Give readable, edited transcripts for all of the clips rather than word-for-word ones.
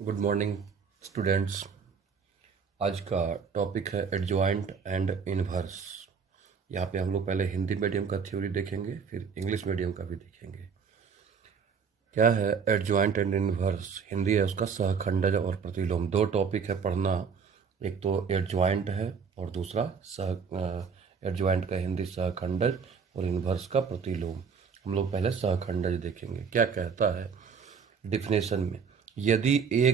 Good morning students. आज का topic है एडजॉइंट एंड इनवर्स। यहाँ पे हम लोग पहले हिंदी मीडियम का थ्योरी देखेंगे, फिर इंग्लिश मीडियम का भी देखेंगे। क्या है एडजॉइंट एंड इनवर्स? हिंदी है उसका सहखंडज और प्रतिलोम। दो टॉपिक है पढ़ना, एक तो एडजॉइंट है और दूसरा एडजॉइंट का हिंदी सहखंडज और इनवर्स का प्रतिलोम। हम लोग पहले सहखंडज देखेंगे। क्या कहता है डिफिनेशन में, यदि A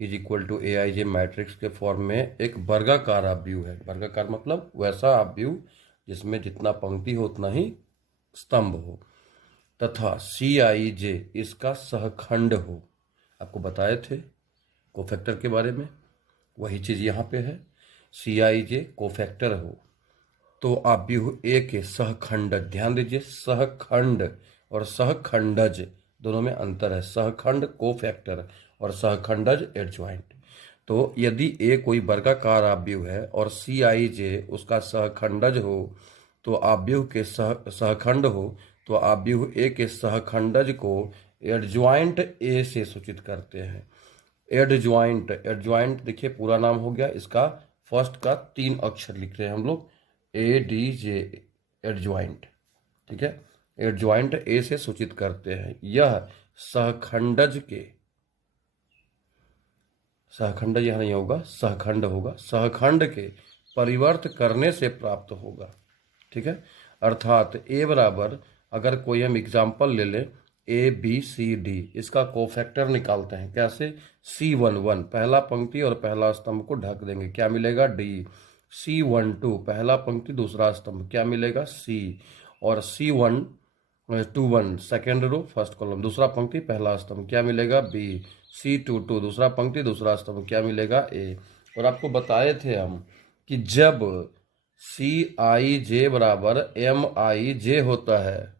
is equal to A I J matrix के फॉर्म में एक वर्गाकार आव्यूह है। वर्गाकार मतलब वैसा आव्यूह जिसमें जितना पंक्ति हो उतना ही स्तंभ हो, तथा सी आई जे इसका सहखंड हो। आपको बताए थे कोफैक्टर के बारे में, वही चीज यहाँ पे है। सी आई जे कोफैक्टर हो तो आव्यूह ए के सहखंडज, ध्यान दीजिए, सहखंड और सहखंडज दोनों में अंतर है। सहखंड कोफैक्टर और सहखंडज एडजॉइंट। तो यदि ए कोई वर्गाकार आव्यूह है और सी आई जे उसका सहखंडज हो तो आव्यूह के सहखंड हो तो आव्यूह ए के सहखंडज को एडजॉइंट ए से सूचित करते हैं। एडजॉइंट, एडजॉइंट देखिए पूरा नाम हो गया इसका, फर्स्ट का 3 अक्षर लिख रहे हैं हम लोग, ए डी जे, एडजॉइंट। ठीक है, एडजॉइंट ए से सूचित करते हैं। यह सहखंडज के, सहखंडज यह नहीं होगा, सहखंड होगा, सहखंड के परिवर्त करने से प्राप्त होगा। ठीक है, अर्थात ए बराबर, अगर कोई हम एग्जाम्पल ले लें, ए बी सी डी, इसका कोफैक्टर निकालते हैं। कैसे? C11 पहला पंक्ति और पहला स्तंभ को ढक देंगे, क्या मिलेगा? डी। C12 पहला पंक्ति दूसरा स्तंभ, क्या मिलेगा? सी। और C121 second row first column, दूसरा पंक्ति पहला स्तंभ, क्या मिलेगा? बी। C22 दूसरा पंक्ति दूसरा स्तंभ, क्या मिलेगा? ए। और आपको बताए थे हम कि जब सी आई जे बराबर एम आई जे होता है,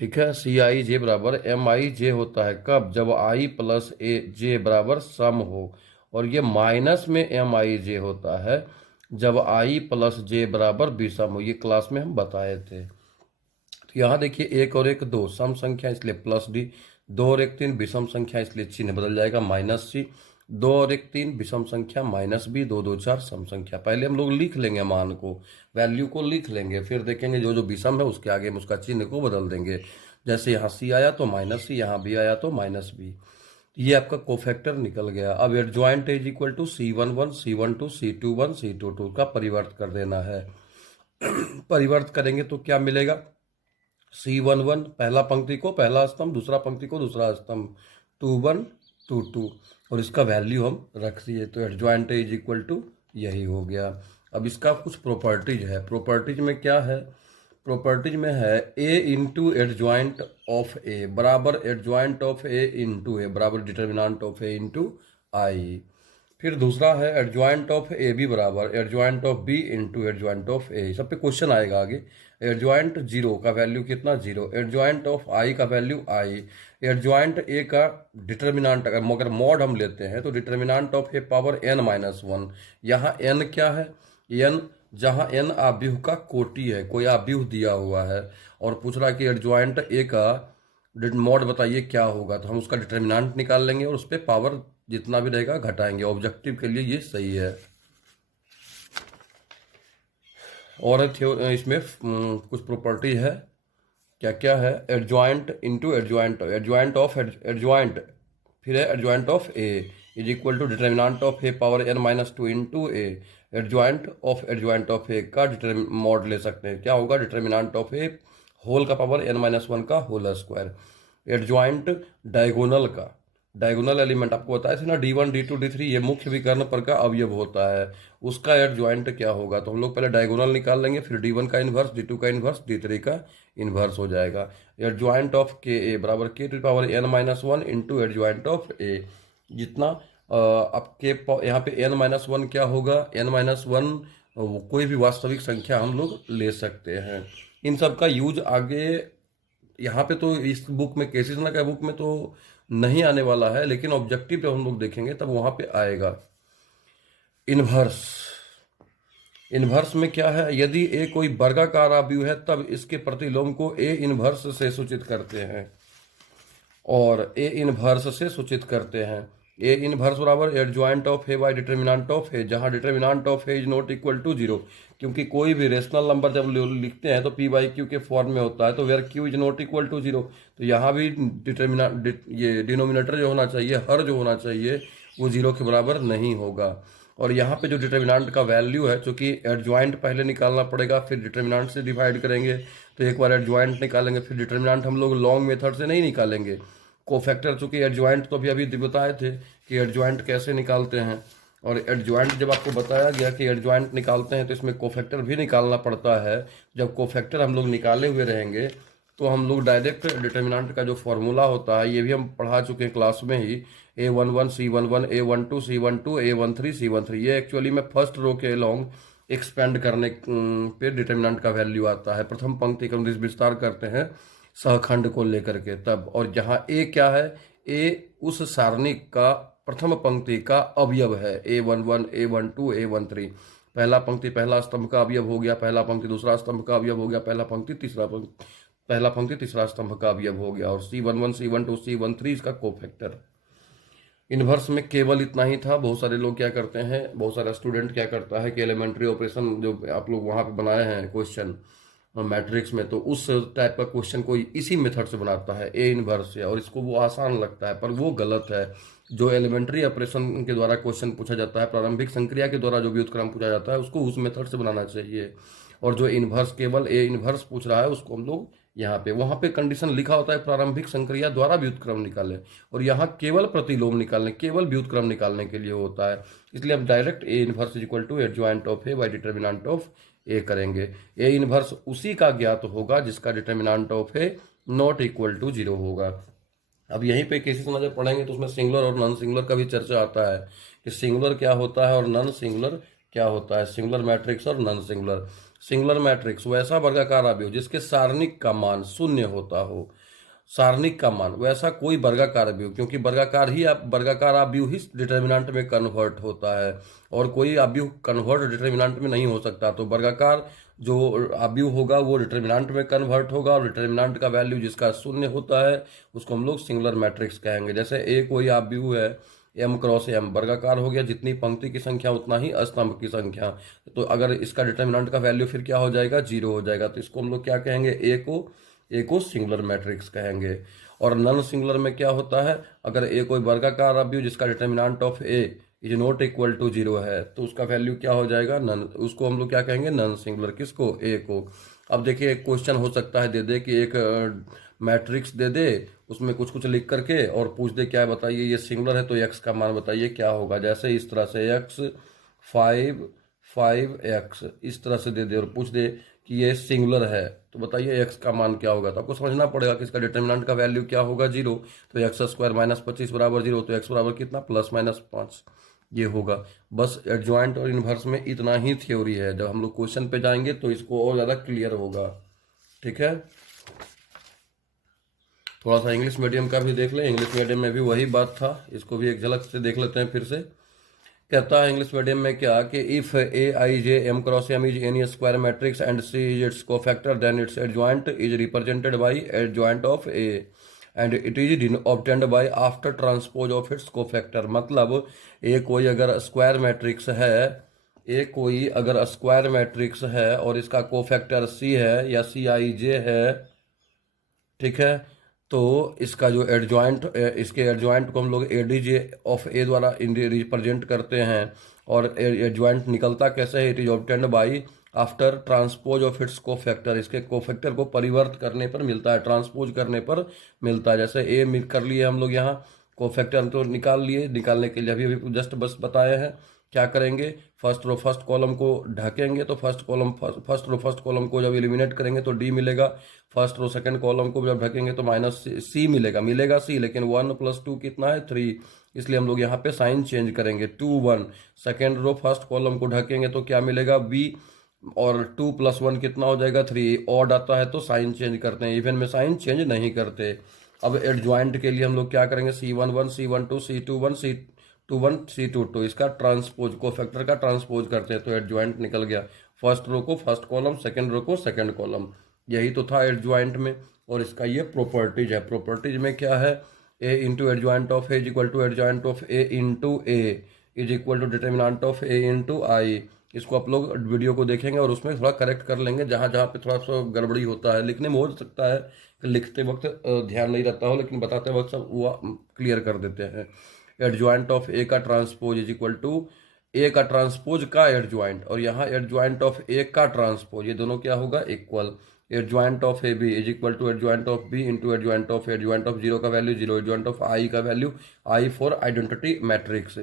ठीक है, सी आई जे बराबर एम आई जे होता है, कब? जब आई प्लस ए जे बराबर सम हो। और ये माइनस में एम आई जे होता है जब आई प्लस जे बराबर विषम हो। ये क्लास में हम बताए थे। तो यहाँ देखिए, एक और एक दो सम संख्या इसलिए प्लस डी, 2 और 1 3 विषम संख्या इसलिए चिन्ह बदल जाएगा माइनस सी, 2 और 1 3 विषम संख्या माइनस बी, 2 2 4 सम संख्या। पहले हम लोग लिख लेंगे मान को, वैल्यू को लिख लेंगे, फिर देखेंगे जो जो विषम है उसके आगे हम उसका चिन्ह को बदल देंगे। जैसे यहाँ सी आया तो माइनस सी, यहाँ बी आया तो माइनस बी। ये आपका कोफैक्टर निकल गया। अब adjoint is equal to C11 C12 C21 C22 का परिवर्त कर देना है। परिवर्त करेंगे तो क्या मिलेगा? C11 पहला पंक्ति को पहला स्तंभ, दूसरा पंक्ति को दूसरा स्तंभ, 21 22, और इसका वैल्यू हम रख दिए तो एडजॉइंट इज इक्वल टू यही हो गया। अब इसका कुछ प्रॉपर्टीज है। प्रॉपर्टीज में क्या है? प्रॉपर्टीज में है A into adjoint of A बराबर adjoint of A into A बराबर determinant of A into I. फिर दूसरा है एडजॉइंट ऑफ ए बी बराबर adjoint of B into adjoint of A. सब पे क्वेश्चन आएगा आगे। एडजॉइंट 0 का वैल्यू कितना? 0। एडजॉइंट ऑफ आई का वैल्यू आई। एडजॉइंट ए का डिटर्मिनांट अगर मॉड हम लेते हैं तो determinant of A power n-1। यहाँ n क्या है? n, जहाँ n आव्यूह का कोटि है, कोई आव्यूह दिया हुआ है और पूछ रहा है कि एडजॉइंट ए का मॉड बताइए क्या होगा, तो हम उसका डिटर्मिनांट निकाल लेंगे और उस पर पावर जितना भी रहेगा घटाएंगे। ऑब्जेक्टिव के लिए ये सही है। और इसमें कुछ प्रॉपर्टी है। क्या क्या है? Adjoint into adjoint, adjoint of adjoint, फिर है adjoint of A is equal to determinant of A power n-2 into A. Adjoint of A का मॉड ले सकते हैं, क्या होगा? डिटर्मिनांट ऑफ ए होल का पावर n-1 का होल स्क्वायर। एडजॉइंट डायगोनल का, डायगोनल एलिमेंट आपको बताया था ना, D1 D2 D3 ये मुख्य विकर्ण पर का अवयव होता है, उसका एडजॉइंट क्या होगा? तो हम लोग पहले डायगोनल निकाल लेंगे, फिर D1 का इन्वर्स, D2 का इन्वर्स, D3 का इन्वर्स हो जाएगा। एडजॉइंट ऑफ के ए बराबर k to power n-1 into adjoint of A. जितना आपके यहाँ पे n-1 क्या होगा? n-1 कोई भी वास्तविक संख्या हम लोग ले सकते हैं। इन सब का यूज आगे यहाँ पे तो इस बुक में, केसीस का बुक में तो नहीं आने वाला है, लेकिन ऑब्जेक्टिव जब हम लोग देखेंगे तब वहां पे आएगा। इनवर्स, इनवर्स में क्या है? यदि ए कोई वर्गाकार आव्यूह है तब इसके प्रतिलोम को ए इनवर्स से सूचित करते हैं। और ए इनवर्स से सूचित करते हैं। ए इनवर्स बराबर adjoint of A by determinant of A, जहां determinant of A is not equal to zero, क्योंकि कोई भी रेशनल नंबर जब लिखते हैं तो पी बाई क्यू के फॉर्म में होता है, तो where Q is not equal to zero, तो यहाँ भी ये डिनोमिनेटर जो होना चाहिए, हर जो होना चाहिए वो जीरो के बराबर नहीं होगा। और यहाँ पे जो डिटर्मिनेंट का वैल्यू है, चूंकि एडजॉइंट पहले निकालना पड़ेगा, फिर डिटर्मिनेंट से डिवाइड करेंगे, तो एक बार एडजॉइंट निकालेंगे, फिर डिटर्मिनेंट हम लोग लॉन्ग मेथड से नहीं निकालेंगे। कोफैक्टर, चूंकि एडजॉइंट तो अभी बताए थे कि एडजॉइंट कैसे निकालते हैं, और एडजॉइंट जब आपको बताया गया कि एडजॉइंट निकालते हैं तो इसमें कोफैक्टर भी निकालना पड़ता है। जब कोफैक्टर हम लोग निकाले हुए रहेंगे तो हम लोग डायरेक्ट डिटर्मिनेंट का जो फॉर्मूला होता है, ये भी हम पढ़ा चुके हैं क्लास में ही, A11 C11 A12 C12 A13 C13, ये एक्चुअली में फर्स्ट रो के लॉन्ग एक्सपेंड करने पे डिटर्मिनेंट का वैल्यू आता है। प्रथम पंक्ति का विस्तार करते हैं सहखंड को लेकर के तब, और जहाँ ए क्या है, ए उस सारणिक का प्रथम पंक्ति का अवयव है, A11 A12 A13, पहला पंक्ति पहला स्तंभ का अवयव हो गया, पहला पंक्ति दूसरा स्तंभ का अवयव हो गया, पहला पंक्ति तीसरा स्तंभ का अवयव हो गया, और C11 C12 C13 इसका कोफैक्टर। इनवर्स में केवल इतना ही था। बहुत सारे लोग क्या करते हैं, बहुत सारा स्टूडेंट क्या करता है कि एलिमेंट्री ऑपरेशन जो आप लोग वहाँ पे बनाए हैं क्वेश्चन मैट्रिक्स में, तो उस टाइप का क्वेश्चन कोई इसी मेथड से बनाता है ए इनवर्स से, और इसको वो आसान लगता है, पर वो गलत है। जो एलिमेंट्री ऑपरेशन के द्वारा क्वेश्चन पूछा जाता है, प्रारंभिक संक्रिया के द्वारा जो व्युत्क्रम पूछा जाता है, उसको उस मेथड से बनाना चाहिए। और जो इनवर्स केवल ए इनवर्स पूछ रहा है, उसको हम लोग यहाँ पे, वहाँ पे कंडीशन लिखा होता है प्रारंभिक संक्रिया द्वारा व्युत्क्रम निकालें, और यहाँ केवल प्रतिलोम निकालने, केवल व्युत्क्रम निकालने के लिए होता है। इसलिए हम direct A inverse is equal to adjoint of A by determinant of A करेंगे। ए इनवर्स उसी का ज्ञात होगा जिसका determinant of A not equal to zero होगा। अब यहीं पे केसेस नजर पड़ेंगे तो उसमें सिंगुलर और नॉन सिंगुलर का भी चर्चा आता है कि सिंगुलर क्या होता है और नॉन सिंगुलर क्या होता है, सिंगुलर मैट्रिक्स और नॉन सिंगुलर। सिंगुलर मैट्रिक्स वैसा वर्गाकार अवयव जिसके सारणिक का मान शून्य होता हो, सारणिक का मान वैसा कोई वर्गाकार अवयव, क्योंकि वर्गाकार अवयव ही डिटर्मिनेंट में कन्वर्ट होता है, और कोई अवयव कन्वर्ट डिटर्मिनेंट में नहीं हो सकता। तो वर्गाकार जो अवयव होगा वो डिटर्मिनेंट में कन्वर्ट होगा, और डिटर्मिनेंट का वैल्यू जिसका शून्य होता है उसको हम लोग सिंगुलर मैट्रिक्स कहेंगे। जैसे ए कोई अवयव है m क्रॉस m, वर्गाकार हो गया, जितनी पंक्ति की संख्या उतना ही स्तंभ की संख्या, तो अगर इसका डिटर्मिनेंट का वैल्यू फिर क्या हो जाएगा, जीरो हो जाएगा, तो इसको हम लोग क्या कहेंगे, ए को सिंगुलर मैट्रिक्स कहेंगे। और नॉन सिंगुलर में क्या होता है, अगर ए कोई वर्गाकार अवयव जिसका determinant of A is not equal to zero है, तो उसका वैल्यू क्या हो जाएगा, नन, उसको हम लोग क्या कहेंगे, नॉन सिंगुलर। किसको, ए को। अब देखिए एक क्वेश्चन हो सकता है दे दे कि एक मैट्रिक्स दे दे, उसमें कुछ कुछ लिख करके और पूछ दे क्या है, बताइए ये सिंगुलर है तो एक्स का मान बताइए क्या होगा। जैसे इस तरह से एक्स 5 इस तरह से दे दे और पूछ दे कि ये सिंगुलर है, तो बताइए एक्स का मान क्या होगा। तो आपको समझना पड़ेगा कि इसका डिटर्मिनेंट का वैल्यू क्या होगा, जीरो, तो एक्स स्क्वायर माइनस 25 बराबर जीरो, तो एक्स बराबर कितना, प्लस माइनस 5, ये होगा। बस एडजॉइंट और इनवर्स में इतना ही थ्योरी है, जब हम लोग क्वेश्चन पे जाएंगे तो इसको और ज़्यादा क्लियर होगा। ठीक है, थोड़ा सा इंग्लिश मीडियम का भी देख लें। इंग्लिश मीडियम में भी वही बात था, इसको भी एक झलक से देख लेते हैं फिर से। कहता है इंग्लिश मीडियम में क्या कि if A I J M cross M is any square matrix and C is its cofactor then its adjoint is represented by adjoint of A and it is obtained by after transpose of its cofactor. मतलब A कोई अगर square matrix है, ए कोई अगर square matrix है और इसका cofactor सी है या सी आई जे है, ठीक है, तो इसका जो एडजॉइंट, इसके एडजॉइंट को हम लोग एडीजे ऑफ ए द्वारा रिप्रेजेंट करते हैं। और एडजॉइंट निकलता कैसे है, it is obtained by after transpose of its cofactor, इसके कोफैक्टर को परिवर्त करने पर मिलता है, ट्रांसपोज करने पर मिलता है। जैसे ए कर लिए हम लोग यहाँ कोफैक्टर तो निकाल लिए, निकालने के लिए अभी अभी जस्ट बस बताए हैं। क्या करेंगे, फर्स्ट रो फर्स्ट कॉलम को ढकेंगे, तो फर्स्ट रो फर्स्ट कॉलम को जब एलिमिनेट करेंगे तो डी मिलेगा, फर्स्ट रो सेकंड कॉलम को जब ढकेंगे तो माइनस सी मिलेगा सी, लेकिन 1 + 2 कितना है, 3, इसलिए हम लोग यहाँ पे साइन चेंज करेंगे 2 1। सेकेंड रो फर्स्ट कॉलम को ढकेंगे तो क्या मिलेगा, बी, और 2 + 1 कितना हो जाएगा, 3। ऑड आता है तो साइन चेंज करते हैं, इवन में साइन चेंज नहीं करते। अब एडजॉइंट के लिए हम लोग क्या करेंगे, C11 C12 C21 C21 C22, इसका ट्रांसपोज, कोफैक्टर का ट्रांसपोज करते हैं तो एडजॉइंट निकल गया। फर्स्ट रो को फर्स्ट कॉलम, सेकंड रो को सेकंड कॉलम, यही तो था एडजॉइंट में। और इसका ये प्रॉपर्टीज है, प्रॉपर्टीज में क्या है A into adjoint of A is equal to adjoint of A into A is equal to determinant of A into I. इसको आप लोग वीडियो को देखेंगे और उसमें थोड़ा करेक्ट कर लेंगे, जहाँ जहाँ पे थोड़ा सा गड़बड़ी होता है। लिखने में हो सकता है कि लिखते वक्त ध्यान नहीं रहता हो, लेकिन बताते वक्त सब वो क्लियर कर देते हैं। एडजॉइंट ऑफ ए का ट्रांसपोज इज इक्वल टू ए का ट्रांसपोज का एडजॉइंट, और यहाँ एडजॉइंट ऑफ ए का ट्रांसपोज, ये दोनों क्या होगा, equal. Adjoint of A B is equal to adjoint of B into adjoint of adjoint of zero का value zero, adjoint of I का value I for identity matrix.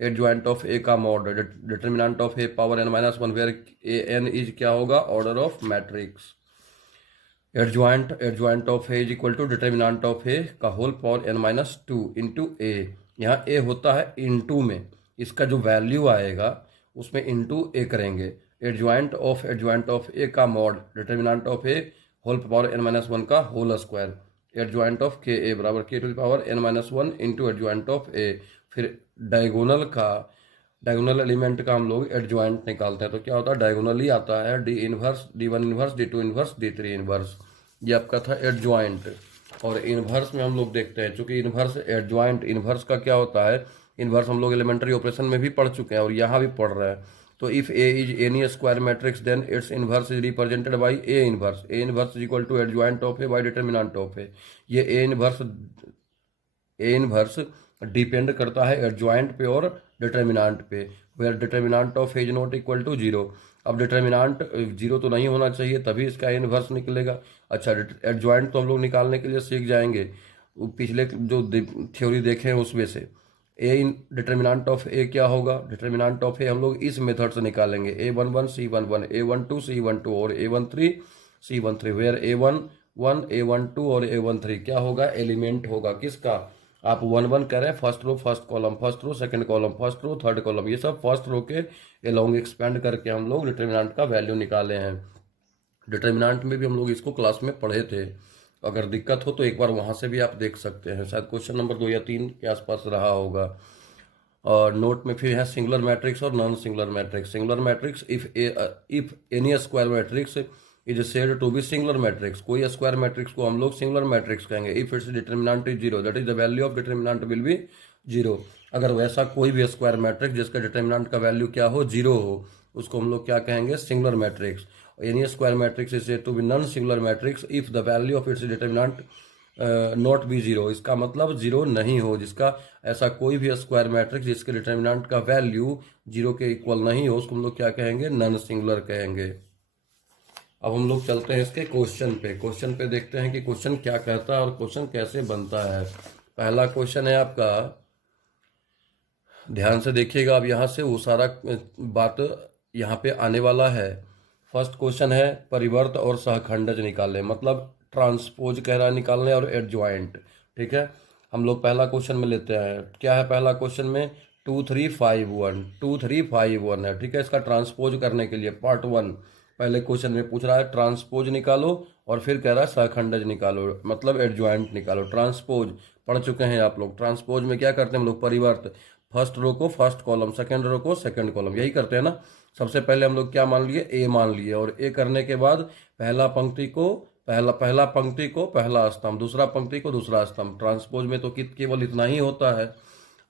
Adjoint of A का mod determinant of A power n minus one where A N is क्या होगा, order of matrix. Adjoint of A is equal to determinant of A का whole power n minus two into ए। यहाँ ए होता है into में, इसका जो value आएगा उसमें इंटू ए करेंगे। एडजॉइंट ऑफ ए का mod determinant of A whole power n minus one का whole square. Adjoint of k A बराबर k to the power n minus one into adjoint of A. फिर diagonal element का हम लोग adjoint निकालते हैं, तो क्या होता है, डायगोनल ही आता है D inverse, D1 inverse, D2 inverse, D3 inverse. ये आपका था एडजॉइंट। और इनवर्स में हम लोग देखते हैं, चूंकि इनवर्स एडजॉइंट इनवर्स का क्या होता है, इनवर्स हम लोग एलिमेंट्री ऑपरेशन में भी पढ़ चुके हैं और यहाँ भी पढ़ रहे हैं। तो if A is any square matrix then its inverse is represented by A inverse is equal to adjoint of A by determinant of A. ये ए इनवर्स डिपेंड करता है एडजॉइंट पे और डिटर्मिनेंट पे, where determinant of A is not equal to zero. अब determinant zero तो नहीं होना चाहिए, तभी इसका इनवर्स निकलेगा। अच्छा, एडजॉइंट तो हम लोग निकालने के लिए सीख जाएंगे, पिछले जो थ्योरी देखे हैं उसमें से। ए इन डिटर्मिनेंट ऑफ ए क्या होगा, डिटर्मिनेंट ऑफ ए हम लोग इस मेथड से निकालेंगे, A11 C11 A12 C12 और A13 C13, where A11 A12 और A13 क्या होगा, एलिमेंट होगा किसका, आप 1 1 करें, first row first column, first row second column, first row third column, ये सब फर्स्ट रो के अलोंग एक्सपेंड करके हम लोग डिटर्मिनेंट का वैल्यू निकाले हैं। डिटर्मिनेंट में भी हम लोग इसको क्लास में पढ़े थे, अगर दिक्कत हो तो एक बार वहाँ से भी आप देख सकते हैं, शायद क्वेश्चन नंबर 2 या 3 के आसपास रहा होगा। और नोट में फिर है सिंगुलर मैट्रिक्स और non singular matrix. Singular matrix if any square matrix is said to be singular matrix, कोई स्क्वायर मैट्रिक्स को हम लोग सिंगुलर मैट्रिक्स कहेंगे if its determinant is zero, that is the value of determinant will be zero. अगर वैसा कोई भी square matrix जिसका डिटर्मिनेंट का वैल्यू क्या हो, जीरो हो, उसको हम लोग क्या कहेंगे, singular matrix. Any square matrix is said to be non singular matrix if the value of its determinant not be zero, इसका मतलब जीरो नहीं हो, जिसका ऐसा कोई भी स्क्वायर मैट्रिक्स जिसके डिटर्मिनेंट का वैल्यू जीरो के इक्वल नहीं हो, उसको हम लोग क्या कहेंगे, नॉन सिंगुलर कहेंगे। अब हम लोग चलते हैं इसके क्वेश्चन पे देखते हैं कि क्वेश्चन क्या कहता है और क्वेश्चन कैसे बनता है। पहला क्वेश्चन है आपका, ध्यान से देखिएगा, अब यहाँ से वो सारा बात यहाँ पे आने वाला है। फर्स्ट क्वेश्चन है परिवर्त और सहखंडज निकालें, मतलब ट्रांसपोज कह रहा है निकालने और एडजॉइंट। ठीक है, हम लोग पहला क्वेश्चन में लेते हैं, क्या है पहला क्वेश्चन में, 2 3 5 1 2 3 5 1 है। ठीक है, इसका ट्रांसपोज करने के लिए पार्ट 1 पहले क्वेश्चन में पूछ रहा है ट्रांसपोज निकालो, और फिर कह रहा है सहखंडज निकालो, मतलब एडजॉइंट निकालो। ट्रांसपोज पढ़ चुके हैं आप लोग, ट्रांसपोज में क्या करते हैं हम लोग, परिवर्त, फर्स्ट रो को फर्स्ट कॉलम, सेकंड रो को सेकंड कॉलम, यही करते हैं ना। सबसे पहले हम लोग क्या मान लिए, ए मान लिए, और ए करने के बाद पहला पंक्ति को पहला स्तंभ, दूसरा पंक्ति को दूसरा स्तंभ। ट्रांसपोज में तो केवल इतना ही होता है।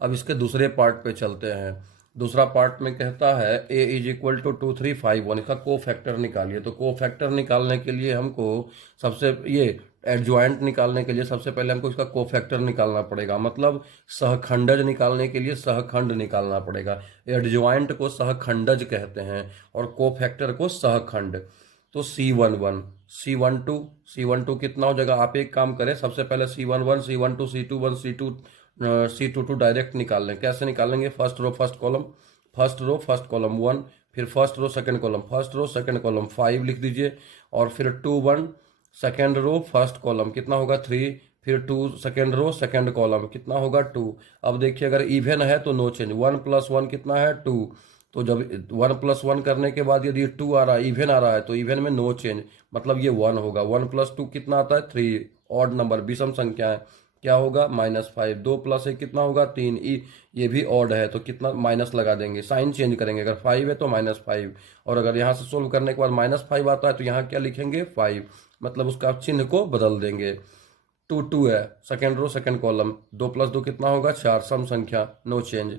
अब इसके दूसरे पार्ट पे चलते हैं। दूसरा पार्ट में कहता है a इज इक्वल टू 2 3 5 1, इसका को फैक्टर निकालिए। तो को फैक्टर निकालने के लिए हमको सबसे ये एडजॉइंट निकालने के लिए सबसे पहले हमको इसका को फैक्टर निकालना पड़ेगा, मतलब सहखंडज निकालने के लिए सहखंड निकालना पड़ेगा। एडजॉइंट को सहखंडज कहते हैं और को फैक्टर को सहखंड। तो C11 C12 कितना हो जाएगा, आप एक काम करें, सबसे पहले C11 C12 C21 C22 direct निकाल लें। कैसे निकालेंगे, फर्स्ट रो फर्स्ट कॉलम 1, फिर फर्स्ट रो सेकंड कॉलम 5 लिख दीजिए, और फिर 2 1 सेकंड रो फर्स्ट कॉलम कितना होगा 3, फिर 2 सेकंड रो सेकंड कॉलम कितना होगा 2। अब देखिए अगर इवन है तो नो चेंज, 1 + 1 कितना है 2, तो जब 1 + 1 करने के बाद यदि 2 आ रहा है, इवन आ रहा है, तो इवन में नो चेंज, मतलब ये 1 होगा। 1 + 2 कितना आता है 3, ऑड नंबर विषम संख्या है, क्या होगा -5। 2 + 1 कितना होगा 3, ये भी ऑड है तो कितना माइनस लगा देंगे, साइन चेंज करेंगे, अगर 5 है तो -5, और अगर यहाँ से सोल्व करने के बाद -5 आता है तो यहाँ क्या लिखेंगे 5, मतलब उसका चिन्ह को बदल देंगे। टू है, सेकेंड रो सेकेंड कॉलम, 2 + 2 कितना होगा 4, सम संख्या, नो चेंज।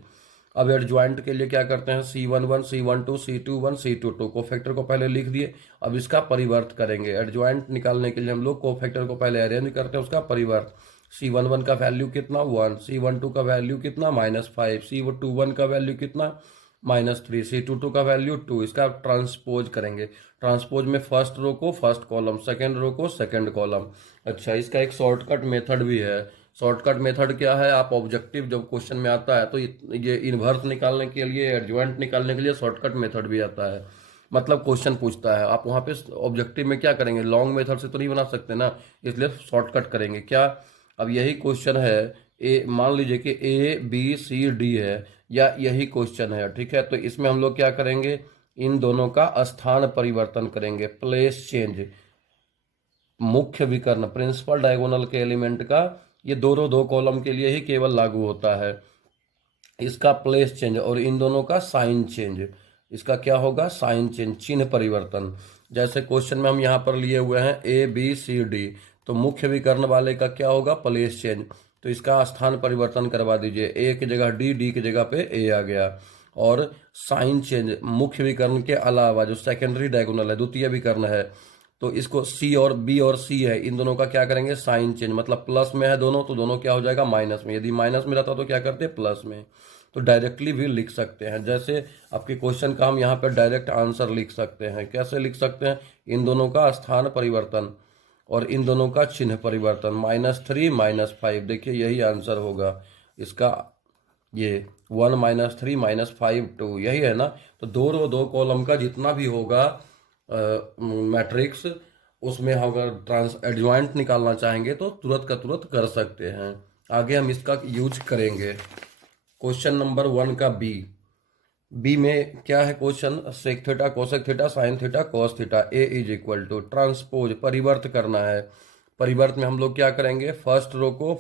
अब एडजॉइंट के लिए क्या करते हैं, C11 C12 C21 C22 cofactor को पहले लिख दिए। अब इसका परिवर्त करेंगे, एडजॉइंट निकालने के लिए हम लोग कोफैक्टर को पहले अरेंज करते हैं, उसका परिवर्त। C11 का वैल्यू कितना 1, C12 का वैल्यू कितना -5, C21 का वैल्यू कितना -3, C22 का वैल्यू 2। इसका ट्रांसपोज करेंगे, ट्रांसपोज में फर्स्ट रो को फर्स्ट कॉलम, सेकेंड रो को सेकेंड कॉलम। अच्छा, इसका एक शॉर्टकट मेथड भी है। शॉर्टकट मेथड क्या है, आप ऑब्जेक्टिव जब क्वेश्चन में आता है तो ये इन्वर्स निकालने के लिए, एडजॉइंट निकालने के लिए शॉर्टकट मेथड भी आता है। मतलब क्वेश्चन पूछता है, आप वहाँ पे ऑब्जेक्टिव में क्या करेंगे, लॉन्ग मेथड से तो नहीं बना सकते ना, इसलिए शॉर्टकट करेंगे। क्या, अब यही क्वेश्चन है, ए मान लीजिए कि ABCD है, या यही क्वेश्चन है, ठीक है, तो इसमें हम लोग क्या करेंगे, इन दोनों का स्थान परिवर्तन करेंगे, प्लेस चेंज। मुख्य विकर्ण प्रिंसिपल डायगोनल के एलिमेंट का ये दो कॉलम के लिए ही केवल लागू होता है। इसका प्लेस चेंज और इन दोनों का साइन चेंज, इसका क्या होगा, साइन चेंज, चिन्ह परिवर्तन। जैसे क्वेश्चन में हम यहाँ पर लिए हुए हैं ABCD, तो मुख्य विकर्ण वाले का क्या होगा, प्लेस चेंज, तो इसका स्थान परिवर्तन करवा दीजिए, A की जगह D की जगह पे A आ गया। और साइन चेंज, मुख्य विकर्ण के अलावा जो सेकेंडरी डायगोनल है, द्वितीय विकर्ण है, तो इसको C और B और C है, इन दोनों का क्या करेंगे, साइन चेंज, मतलब प्लस में है दोनों तो दोनों क्या हो जाएगा, माइनस में। यदि माइनस में रहता तो क्या करते, प्लस में। तो डायरेक्टली भी लिख सकते हैं, जैसे आपके क्वेश्चन का हम यहाँ पे डायरेक्ट आंसर लिख सकते हैं। कैसे लिख सकते हैं, इन दोनों का स्थान परिवर्तन और इन दोनों का चिन्ह परिवर्तन, -3 -5, देखिए यही आंसर होगा इसका, ये 1 -3 -5 2, यही है ना। तो दो रो दो कॉलम का जितना भी होगा मैट्रिक्स, उसमें हम अगर एडजॉइंट निकालना चाहेंगे तो तुरंत का तुरंत कर सकते हैं। आगे हम इसका यूज करेंगे। क्वेश्चन नंबर 1 का बी में क्या है question, sec theta cosec theta sine theta cos theta, A = transpose, परिवर्त करना है। परिवर्त में हम लोग क्या करेंगे, फर्स्ट रो को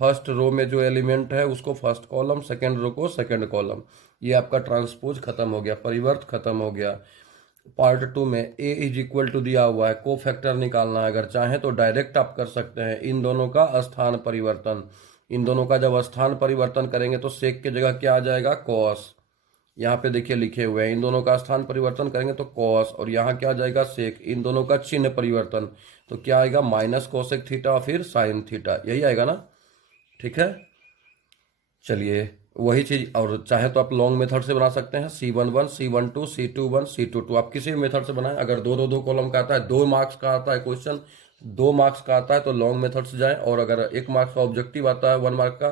फर्स्ट रो में जो एलिमेंट है उसको फर्स्ट कॉलम, सेकेंड रो को सेकेंड कॉलम। ये आपका ट्रांसपोज खत्म हो गया, परिवर्त खत्म हो गया। पार्ट 2 में A = दिया हुआ है, को फैक्टर निकालना है। अगर चाहें तो डायरेक्ट आप कर सकते हैं, इन दोनों का स्थान परिवर्तन। इन दोनों का जब स्थान परिवर्तन करेंगे तो सेक की जगह क्या आ जाएगा, कॉस। यहाँ पे देखिए लिखे हुए हैं, इन दोनों का स्थान परिवर्तन करेंगे तो कॉस, और यहाँ क्या आ जाएगा, सेक। इन दोनों का चिन्ह परिवर्तन तो क्या आएगा, माइनस कोसेक थीटा फिर साइन थीटा, यही आएगा ना, ठीक है। चलिए वही चीज, और चाहे तो आप लॉन्ग मेथड से बना सकते हैं, C11 C12 C21 C22, आप किसी भी मेथड से बनाएं। अगर दो कॉलम का आता है, 2 मार्क्स का आता है क्वेश्चन, 2 मार्क्स का आता है तो लॉन्ग मेथड से जाएं। और अगर 1 मार्क्स का ऑब्जेक्टिव आता है 1 मार्क का,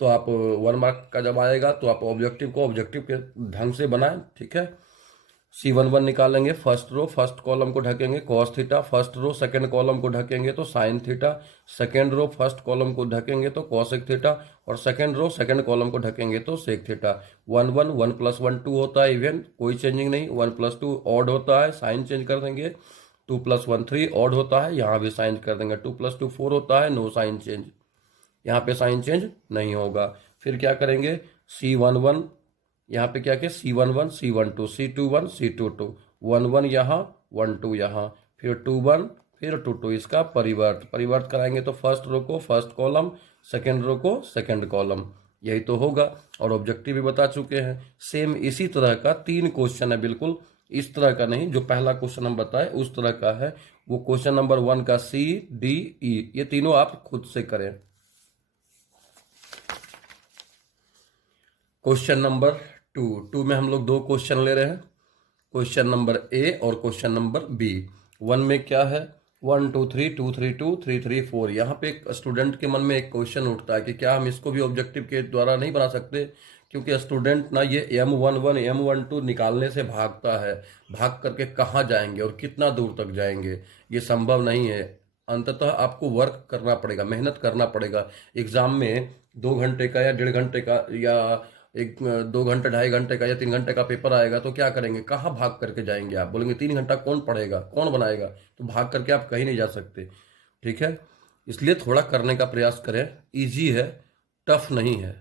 तो आप 1 मार्क का जब आएगा तो आप ऑब्जेक्टिव को ऑब्जेक्टिव के ढंग से बनाएं, ठीक है। C11 निकालेंगे, फर्स्ट रो फर्स्ट कॉलम को ढकेंगे cos theta, first row second column को ढकेंगे तो sine theta, second row first column को ढकेंगे तो कॉसेक थीटा, और सेकंड रो सेकंड कॉलम को ढकेंगे तो सेक थीटा। 1 1 1 + 1 2 होता है, इवन कोई चेंजिंग नहीं। 1 + 2 ऑड होता है, साइन चेंज कर देंगे। 2 + 1 3 ऑड होता है, यहाँ भी साइन कर देंगे। 2 + 2 4 होता है, नो साइन चेंज, यहाँ पे साइन चेंज नहीं होगा। फिर क्या करेंगे, C11 यहाँ पे क्या किया, C11 C12 C21 C22, 1 1 यहाँ 1 2 यहाँ, फिर 2 1 फिर 2 2, इसका परिवर्त कराएंगे तो फर्स्ट रो को फर्स्ट कॉलम, सेकेंड रो को सेकेंड कॉलम, यही तो होगा। और ऑब्जेक्टिव भी बता चुके हैं। सेम इसी तरह का 3 क्वेश्चन है, बिल्कुल इस तरह का नहीं, जो पहला क्वेश्चन हम बताए उस तरह का है। वो क्वेश्चन नंबर 1 का C D E, ये तीनों आप खुद से करें। क्वेश्चन नंबर 2 में हम लोग 2 क्वेश्चन ले रहे हैं, क्वेश्चन नंबर A और क्वेश्चन नंबर B। 1 में क्या है, 1 2 3 2 3 2 3 3 4। यहाँ पे एक स्टूडेंट के मन में एक क्वेश्चन उठता है कि क्या हम इसको भी ऑब्जेक्टिव के द्वारा नहीं बना सकते, क्योंकि स्टूडेंट ना ये M11 M12 निकालने से भागता है, भाग करके कहाँ जाएंगे और कितना दूर तक जाएंगे, ये संभव नहीं है। अंततः आपको वर्क करना पड़ेगा, मेहनत करना पड़ेगा। एग्जाम में 2 घंटे का या 1.5 घंटे का या 2 घंटे 2.5 घंटे का या 3 घंटे का पेपर आएगा तो क्या करेंगे, कहाँ भाग करके जाएंगे। आप बोलेंगे 3 घंटा कौन पढ़ेगा, कौन बनाएगा, तो भाग करके आप कहीं नहीं जा सकते, ठीक है। इसलिए थोड़ा करने का प्रयास करें, इजी है, टफ नहीं है।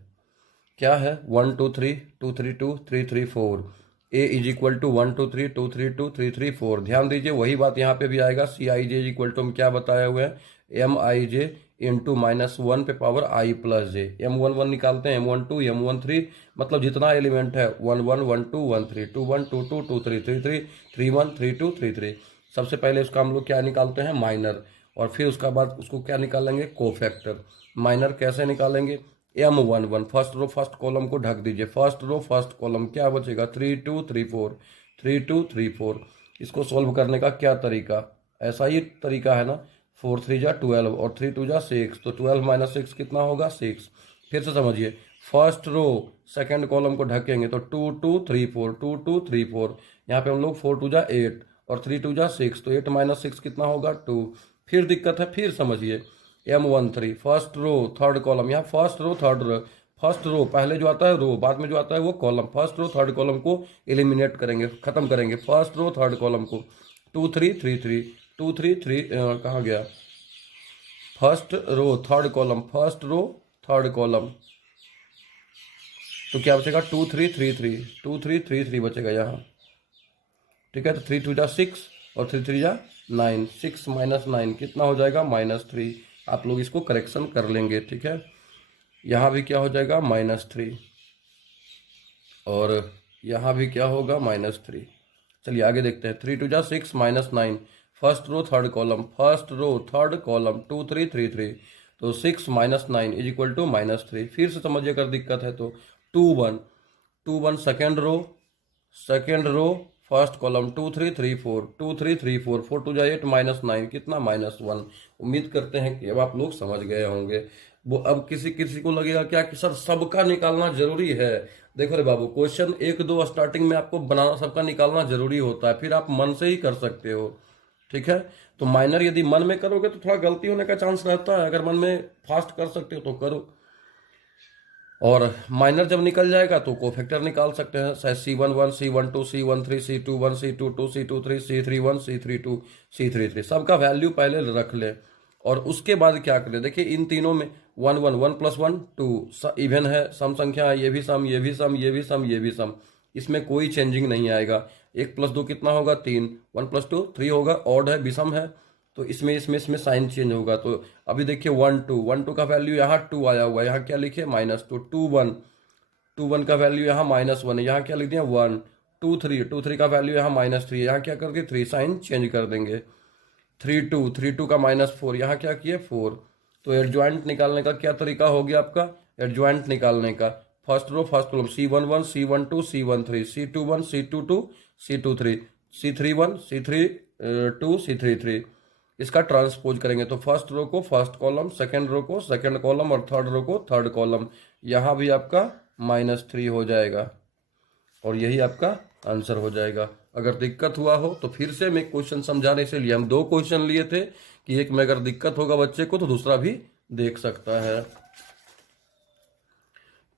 क्या है, 1 2 3 2 3 2 3 3 4, A = 1 2 3 2 3 2 3 3 4। ध्यान दीजिए वही बात यहाँ पे भी आएगा। CIJ = हम क्या बताए हुए हैं, एम आई जे इंटू -1 पे power i plus J. m11 निकालते हैं, m12 m13 मतलब जितना एलिमेंट है 11 12 13 21 22 23 33 31 32 33। सबसे पहले उसका हम लोग क्या निकालते हैं, माइनर, और फिर उसका बाद उसको क्या निकालेंगे, कोफैक्टर। माइनर कैसे निकालेंगे, m11 first row first column को ढक दीजिए, फर्स्ट रो फर्स्ट कॉलम क्या बचेगा 3 2 3 4 3 2 3 4। इसको सॉल्व करने का क्या तरीका, ऐसा ही तरीका है ना, 4 3 जा 12 और 3 2 जा 6, तो 12 माइनस 6 कितना होगा 6। फिर से समझिए, फर्स्ट रो सेकंड कॉलम को ढकेंगे तो 2 2 3 4 2 2 3 4, यहाँ पे हम लोग 4 2 जा 8 और 3 2 जा 6, तो 8 माइनस 6 कितना होगा 2। फिर दिक्कत है, फिर समझिए, m13 first row third column, यहाँ first row third row, first row पहले जो आता है रो, बाद में जो आता है वो column, first row third column को एलिमिनेट करेंगे, खत्म करेंगे, फर्स्ट रो थर्ड कॉलम को 2 3 3 3 2 3 3 कहाँ गया, first row third column, first row third column, तो क्या बचेगा 2 3 3 3 2 3 3 3 बचेगा यहाँ, ठीक है। तो 3 2 जा 6 और 3 3 जा 9, 6 माइनस 9 कितना हो जाएगा -3। आप लोग इसको करेक्शन कर लेंगे, ठीक है। यहाँ भी क्या हो जाएगा -3 और यहाँ भी क्या होगा -3। चलिए आगे देखते हैं, 3 2 जा 6 -9 first row third column, first row third column 2 3 3 3, तो 6 -9 इज इक्वल टू -3। फिर से समझिए अगर दिक्कत है तो 2 1 2 1 सेकेंड रो फर्स्ट कॉलम 2 3 3 4 2 3 3 4 4 2 जा 8 -9 कितना -1। उम्मीद करते हैं कि अब आप लोग समझ गए होंगे। वो अब किसी किसी को लगेगा क्या कि सर सबका निकालना जरूरी है। देखो रे बाबू, क्वेश्चन 1 2 स्टार्टिंग में आपको बनाना सबका निकालना जरूरी होता है, फिर आप मन से ही कर सकते हो, ठीक है। तो माइनर यदि मन में करोगे तो थोड़ा गलती होने का चांस रहता है, अगर मन में फास्ट कर सकते हो तो करो, और माइनर जब निकल जाएगा तो कोफैक्टर निकाल सकते हैं, चाहे C11 C12 C13 C21 C22 C23 C31 C32 C33, सबका वैल्यू पहले रख ले और उसके बाद क्या करें। देखिए इन तीनों में 1 1 1 + 1 2 इवन है, सम संख्या है, ये भी सम ये भी सम ये भी सम ये भी सम, इसमें कोई चेंजिंग नहीं आएगा। 1 + 2 कितना होगा 3, 1 + 2 3 होगा, ऑड है विषम है, तो इसमें साइन चेंज होगा। तो अभी देखिए 1 2 का वैल्यू यहाँ 2 आया हुआ है, यहाँ क्या लिखे -2, 2 1 का वैल्यू यहाँ -1 है, यहाँ क्या लिख दिया 1, 2 3 का वैल्यू यहाँ -3 है, यहाँ क्या कर दिए 3, साइन चेंज कर देंगे। 3 2 का -4, यहाँ क्या किए 4। तो एडजॉइंट निकालने का क्या तरीका हो गया आपका, एडजॉइंट निकालने का, first row first column C11 C12 C13 C21 C22 C23 C31 C32 C33, इसका ट्रांसपोज करेंगे तो फर्स्ट रो को फर्स्ट कॉलम, सेकंड रो को सेकंड कॉलम और थर्ड रो को थर्ड कॉलम, यहाँ भी आपका -3 हो जाएगा और यही आपका आंसर हो जाएगा। अगर दिक्कत हुआ हो तो फिर से मैं क्वेश्चन समझाने से लिए हम 2 क्वेश्चन लिए थे कि एक में अगर दिक्कत होगा बच्चे को तो दूसरा भी देख सकता है।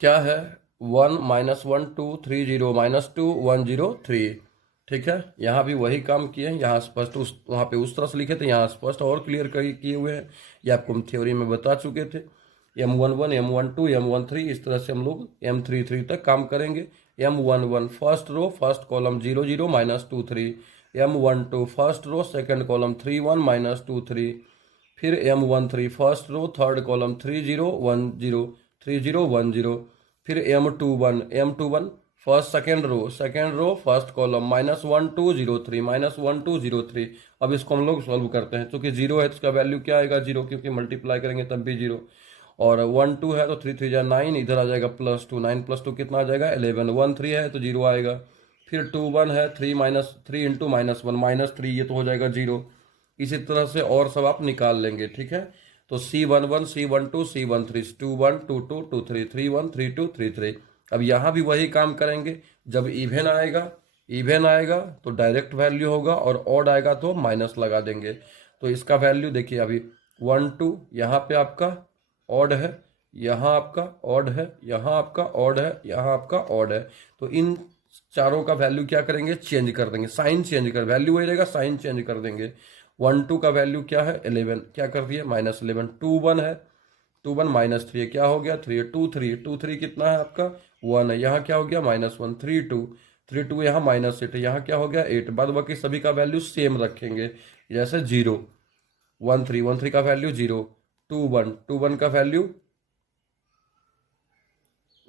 क्या है 1 -1 2 3 0 -2 1 0 3, ठीक है। यहाँ भी वही काम किए हैं, यहाँ स्पष्ट वहाँ पे उस तरह से लिखे थे, यहाँ स्पष्ट और क्लियर किए हुए हैं, ये आपको हम थ्योरी में बता चुके थे। M11 M12 M13 इस तरह से हम लोग M33 तक काम करेंगे। M11 first row first column 0 0 -2 3, M12 first row second column 3 1 -2 3, फिर M13 first row third column 3 0 1 0 3 0 1 0, फिर M21 first second row first column -1 2 0 3 -1 2 0 3। अब इसको हम लोग सॉल्व करते हैं, क्योंकि 0 है तो इसका वैल्यू क्या आएगा 0, क्योंकि मल्टीप्लाई करेंगे तब भी 0, और 1 2 है तो 3 3 जा 9, इधर आ जाएगा +2, 9 + 2 कितना आ जाएगा 11, 1 3 है तो 0 आएगा, फिर 2 1 है 3 × -1 -3, ये तो हो जाएगा 0। इसी तरह से और सब आप निकाल लेंगे, ठीक है। तो C11 C12 C13 2 1 2 2 2 3 3 1 3 2 3 3। अब यहाँ भी वही काम करेंगे, जब इवन आएगा तो डायरेक्ट वैल्यू होगा और ऑड आएगा तो माइनस लगा देंगे। तो इसका वैल्यू देखिए अभी 1 2 यहाँ पे आपका ऑड है, यहाँ आपका ऑड है, यहाँ आपका ऑड है, यहाँ आपका ऑड है, तो इन चारों का वैल्यू क्या करेंगे चेंज कर देंगे, साइन चेंज कर, वैल्यू वही रहेगा साइन चेंज कर देंगे। 1 2 का वैल्यू क्या है 11, क्या कर दिए -11, 2 1 है 2 1 -3 क्या हो गया 3, 2 3 कितना है आपका 1 है, यहाँ क्या हो गया -1, 3 2 यहाँ -8 है, यहाँ क्या हो गया 8। बाद बाकी सभी का वैल्यू सेम रखेंगे, जैसे 0 1 3, 1 3 का वैल्यू 0, 2 1, 2 1 का वैल्यू,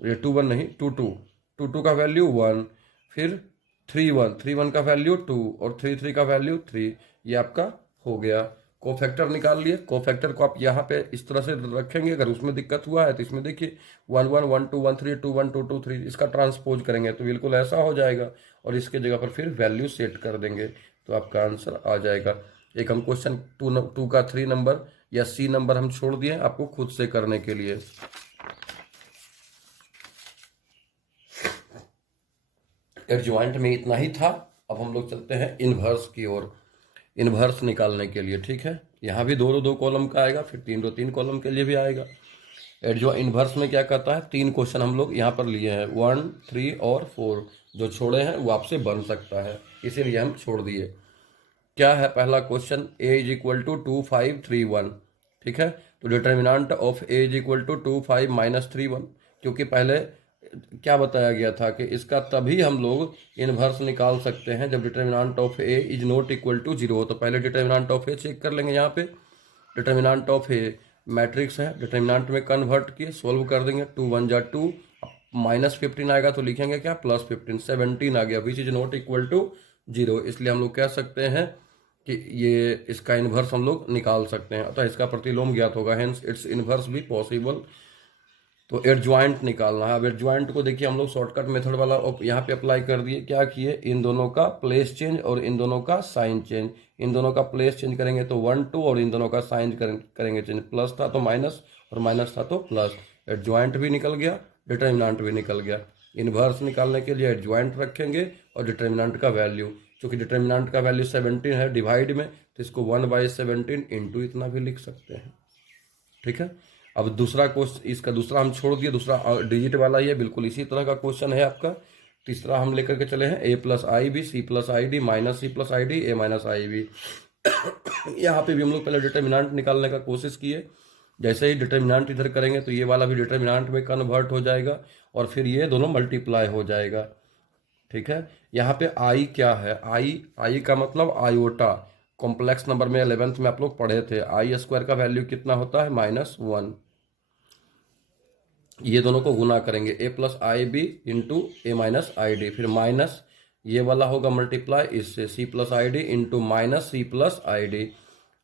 ये 2 1 नहीं 2 2, 2 2 का वैल्यू 1, फिर 3 1, 3 1 का वैल्यू 2 और 3 3 का वैल्यू 3। ये आपका हो गया। कोफैक्टर निकाल लिए। कोफैक्टर को आप यहाँ पे इस तरह से रखेंगे। अगर उसमें दिक्कत हुआ है तो इसमें देखिए 1 1 1 2 1 3, 2 1 2 2 3, इसका ट्रांसपोज करेंगे तो बिल्कुल ऐसा हो जाएगा और इसके जगह पर फिर वैल्यू सेट कर देंगे तो आपका आंसर आ जाएगा। एक हम क्वेश्चन 2 का 3 नंबर या सी नंबर हम छोड़ दिए आपको खुद से करने के लिए। एडजॉइंट में इतना ही था। अब हम लोग चलते हैं इनवर्स की ओर, इनवर्स निकालने के लिए। ठीक है, यहाँ भी दो कॉलम का आएगा, फिर तीन कॉलम के लिए भी आएगा। इनवर्स में क्या कहता है, 3 क्वेश्चन हम लोग यहाँ पर लिए हैं, 1 3 और 4। जो छोड़े हैं वो आपसे बन सकता है, इसीलिए हम छोड़ दिए। क्या है पहला question, a is equal to 2 5 3 1। ठीक है, तो determinant of a is equal to 2 5 minus 3 1, क्योंकि पहले क्या बताया गया था कि इसका तभी हम लोग इनवर्स निकाल सकते हैं जब determinant of a is not equal to 0 हो। तो पहले डिटर्मिनेंट ऑफ a चेक कर लेंगे। यहाँ पे डिटर्मिनेंट ऑफ a मैट्रिक्स है, डिटर्मिनेंट में कन्वर्ट किए, सोल्व कर देंगे। 2 1 जा 2, माइनस 15 आएगा तो लिखेंगे क्या, प्लस 15, 17 आ गया, which is not equal to 0। इसलिए हम लोग कह सकते हैं कि ये इसका इन्वर्स हम लोग निकाल सकते हैं, अतः इसका प्रतिलोम ज्ञात होगा, हेंस इट्स इन्वर्स भी पॉसिबल। तो एडजॉइंट निकालना है। अब एडजॉइंट को देखिए हम लोग शॉर्टकट मेथड वाला यहाँ पे अप्लाई कर दिए। क्या किए, इन दोनों का प्लेस चेंज और इन दोनों का साइन चेंज। इन दोनों का प्लेस चेंज करेंगे तो 1 2, और इन दोनों का साइन करेंगे चेंज, प्लस था तो माइनस और माइनस था तो प्लस। एडजॉइंट भी निकल गया, डिटर्मिनेंट भी निकल गया। इनवर्स निकालने के लिए एडजॉइंट रखेंगे और डिटर्मिनेंट का वैल्यू, क्योंकि डिटर्मिनेंट का वैल्यू 17 है डिवाइड में, तो इसको 1/17 इंटू इतना भी लिख सकते हैं। ठीक है, अब दूसरा क्वेश्चन, इसका दूसरा हम छोड़ दिए, दूसरा डिजिट वाला ही है, बिल्कुल इसी तरह का क्वेश्चन है आपका। तीसरा हम लेकर के चले हैं a plus I B C plus I D minus C plus I D A minus I B. यहाँ पे भी हम लोग पहले डिटर्मिनेंट निकालने का कोशिश किए। जैसे ही डिटर्मिनेंट इधर करेंगे तो ये वाला भी डिटर्मिनेंट में कन्वर्ट हो जाएगा और फिर ये दोनों मल्टीप्लाई हो जाएगा। ठीक है, यहाँ पे आई क्या है, आई का मतलब आयोटा। कॉम्प्लेक्स नंबर में 11th में आप लोग पढ़े थे, आई स्क्वायर का वैल्यू कितना होता है, -1। ये दोनों को गुना करेंगे, a plus I B into A minus I D, फिर माइनस ये वाला होगा मल्टीप्लाई इससे, c plus I D into minus C plus I D.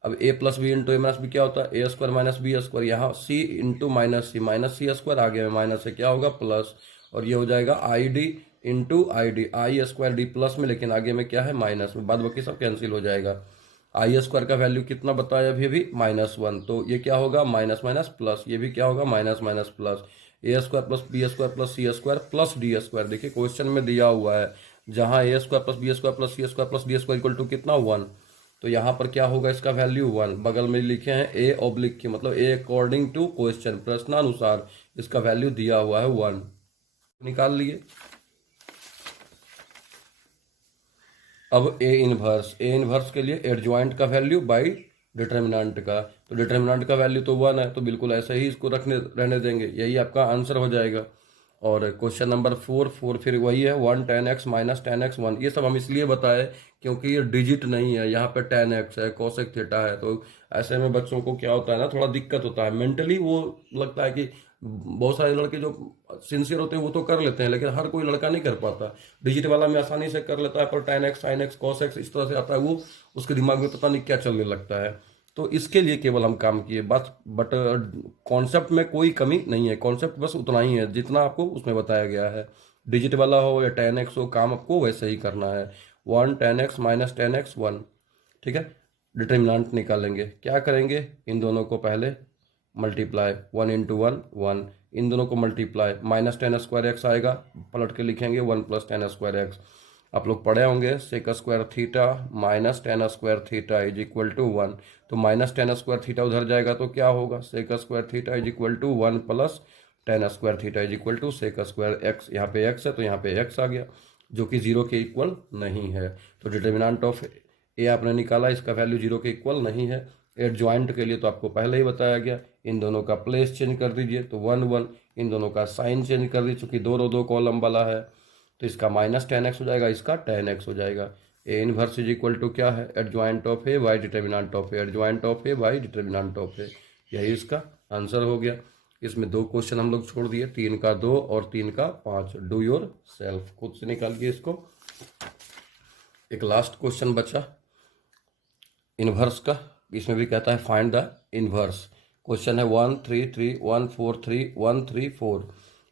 अब a plus B into A minus B क्या होता है, A square minus B square, यहाँ c into minus C square, आगे में माइनस से क्या होगा प्लस, और ये हो जाएगा आई D into I D, I square D plus में, लेकिन आगे में क्या है माइनस में, बाद बाकी सब कैंसिल हो जाएगा। आई स्क्वायर का वैल्यू कितना बताया अभी -1, तो ये क्या होगा माइनस माइनस प्लस, ये भी क्या होगा minus minus plus, A square plus B square plus C square plus D square. देखिए क्वेश्चन में दिया हुआ है, जहां A square plus B square plus C square plus D square equal to कितना 1, तो यहाँ पर क्या होगा इसका वैल्यू 1। बगल में लिखे हैं ए ऑब्लिक की, मतलब ए अकॉर्डिंग टू क्वेश्चन, प्रश्नानुसार इसका वैल्यू दिया हुआ है 1। निकाल लिए। अब ए इनवर्स के लिए एडजॉइंट का वैल्यू बाई डिटर्मिनेंट का, तो डिटर्मिनेंट का वैल्यू तो 1 है, तो बिल्कुल ऐसे ही इसको रहने देंगे, यही आपका आंसर हो जाएगा। और क्वेश्चन नंबर 4 फिर वही है 1 tan x minus tan x 1। ये सब हम इसलिए बताए क्योंकि ये डिजिट नहीं है, यहाँ पे tan x है, cosec थीटा है, तो ऐसे में बच्चों को क्या होता है ना, थोड़ा दिक्कत होता है मेंटली। वो लगता है कि बहुत सारे लड़के जो सिंसियर होते हैं वो तो कर लेते हैं, लेकिन हर कोई लड़का नहीं कर पाता। डिजिट वाला में आसानी से कर लेता है, पर tan x sin x cos x इस तरह से आता है, वो उसके दिमाग में पता नहीं क्या चलने लगता है। तो इसके लिए केवल हम काम किए बस, बट कॉन्सेप्ट में कोई कमी नहीं है, कॉन्सेप्ट बस उतना ही है जितना आपको उसमें बताया गया है। डिजिट वाला हो या tan x हो, काम आपको वैसे ही करना है। 1 tan x minus tan x 1। ठीक है, डिटर्मिनेंट निकालेंगे। क्या करेंगे, इन दोनों को पहले मल्टीप्लाई, 1 इंटू 1 1, इन दोनों को multiply, minus tan square x आएगा, पलट के लिखेंगे 1 प्लस tan स्क्वायर एक्स। आप लोग पढ़े होंगे sec square theta minus tan square theta is equal to 1, तो माइनस tan स्क्वायर थीटा उधर जाएगा तो क्या होगा, sec square theta is equal to 1 plus tan square theta is equal to sec square X. यहाँ पे एक्स है तो यहाँ पे एक्स आ गया, जो कि 0 के इक्वल नहीं है। तो डिटर्मिनेंट ऑफ ए आपने निकाला, इसका वैल्यू 0 के इक्वल नहीं है। एडजॉइंट के लिए तो आपको पहले ही बताया गया, इन दोनों का प्लेस चेंज कर दीजिए तो 1 1, इन दोनों का साइन चेंज कर दीजिए, चूंकि दो कॉलम वाला है, तो इसका माइनस tan x हो जाएगा, इसका tan x हो जाएगा। A inverse is equal to क्या है, adjoint of A by determinant of A, adjoint of A by determinant of A, यही इसका आंसर हो गया। इसमें 2 क्वेश्चन हम लोग छोड़ दिए, 3 का 2 और 3 का 5। डू योर सेल्फ, खुद से निकालिए इसको। एक लास्ट क्वेश्चन बचा इनवर्स का, इसमें भी कहता है फाइंड द इनवर्स। क्वेश्चन है 1 3 3 1 4 3 1 3 4।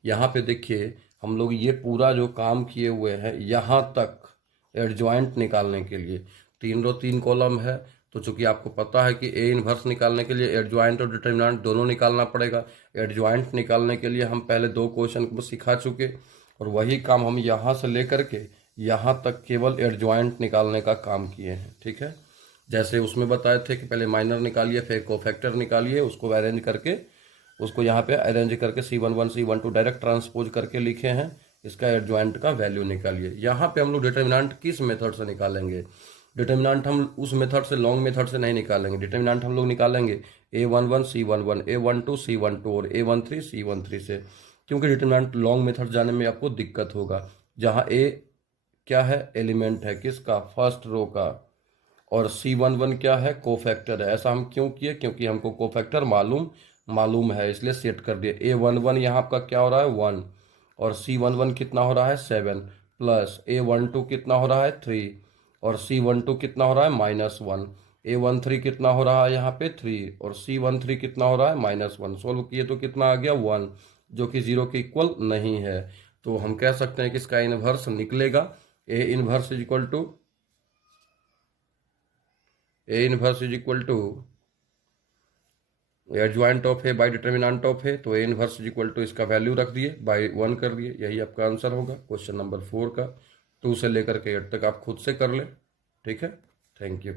यहाँ पे देखिए हम लोग ये पूरा जो काम किए हुए हैं यहाँ तक एडजॉइंट निकालने के लिए 3 रो 3 कॉलम है, तो चूंकि आपको पता है कि ए इनवर्स निकालने के लिए एडजॉइंट और डिटर्मिनेंट दोनों निकालना पड़ेगा। एडजॉइंट निकालने के लिए हम पहले 2 क्वेश्चन को सिखा चुके और वही काम हम यहाँ से लेकर के यहाँ तक केवल एडजॉइंट निकालने का काम किए हैं। ठीक है, जैसे उसमें बताए थे कि पहले माइनर निकालिए फिर कोफैक्टर निकालिए, उसको अरेंज करके उसको यहाँ पे अरेंज करके C11 C12 डायरेक्ट ट्रांसपोज करके लिखे हैं, इसका एडजॉइंट का वैल्यू निकालिए। यहाँ पे हम लोग डिटर्मिनेंट किस मेथड से निकालेंगे, डिटर्मिनेंट हम उस मेथड से लॉन्ग मेथड से नहीं निकालेंगे। डिटर्मिनेंट हम लोग निकालेंगे A11 C11 A12 C12 और A13 C13 से, क्योंकि डिटर्मिनेंट लॉन्ग मेथड जाने में आपको दिक्कत होगा। जहाँ A क्या है, एलिमेंट है किसका, फर्स्ट रो का, और C11 क्या है, कोफैक्टर है। ऐसा हम क्यों किए, क्योंकि हमको कोफैक्टर मालूम है, इसलिए सेट कर दिए। A11 यहाँ आपका क्या हो रहा है 1 और C11 कितना हो रहा है 7 प्लस A12 कितना हो रहा है 3 और C12 कितना हो रहा है -1। A13 कितना हो रहा है यहाँ पे 3 और C13 कितना हो रहा है -1। सोल्व किए तो कितना आ गया 1, जो कि 0 के इक्वल नहीं है। तो हम कह सकते हैं कि इसका इनवर्स निकलेगा A inverse is equal to adjoint of A by determinant of A, तो A inverse is equal to इसका वैल्यू रख दिए बाई 1 कर दिए, यही आपका आंसर होगा क्वेश्चन नंबर 4 का। 2 से लेकर के 8 तक आप खुद से कर ले। ठीक है, थैंक यू।